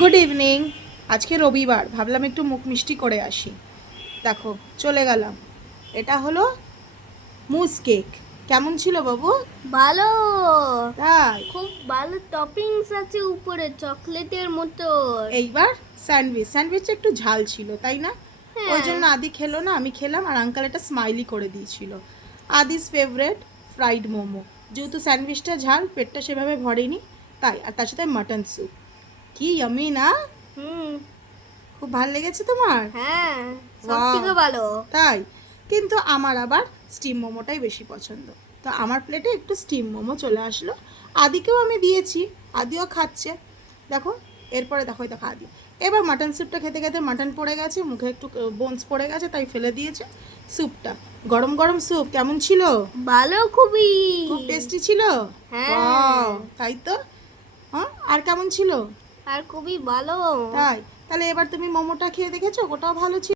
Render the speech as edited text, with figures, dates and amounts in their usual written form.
Good evening. আজকে রবিবার, ভাবলাম একটু মুখ মিষ্টি করে আসি। দেখো চলে গেলাম। এটা হলো মুস কেক। কেমন ছিল বাবু? ভালো, তাই? খুব ভালো টপিংস আছে উপরে চকলেটের মতো। এইবার স্যান্ডউইচটা একটু ঝাল ছিল তাই না? ওই হ্যাঁ। জন্য আদি খেলো না, আমি খেলাম। আর আঙ্কাল এটা স্মাইলি করে দিয়েছিল। আদিস ফেভারেট ফ্রাইড মোমো। যেহেতু স্যান্ডউইচটা ঝাল, পেটটা সেভাবে ভরেনি, তাই। আর তার সাথে মাটন স্যুপ। কি ইয়ামি না? হুম। খুব ভালো লেগেছে তোমার? হ্যাঁ, সব Wow! থেকে ভালো। তাই? কিন্তু আমার আবার স্টিম মোমোটাই বেশি পছন্দ। তো আমার প্লেটে একটু স্টিম মোমো চলে আসলো। আদিকেও আমি দিয়েছি, আদিও খাচ্ছে। দেখো, এরপরে দেখো, এই দেখো আদি এবার মাটন স্যুপটা খেতে খেতে মাটন পড়ে গেছে, মুখে একটু বোনস পড়ে গেছে, তাই ফেলে দিয়েছে। স্যুপটা গরম গরম স্যুপ কেমন ছিল? ভালো খুবই। খুব টেস্টি ছিল। হ্যাঁ। ওয়াও, তাই তো। হ্যাঁ, আর কেমন ছিল? আর খুবই ভালো। তাই? তাহলে এবার তুমি মোমোটা খেয়ে দেখেছো, ওটাও ভালো ছিল।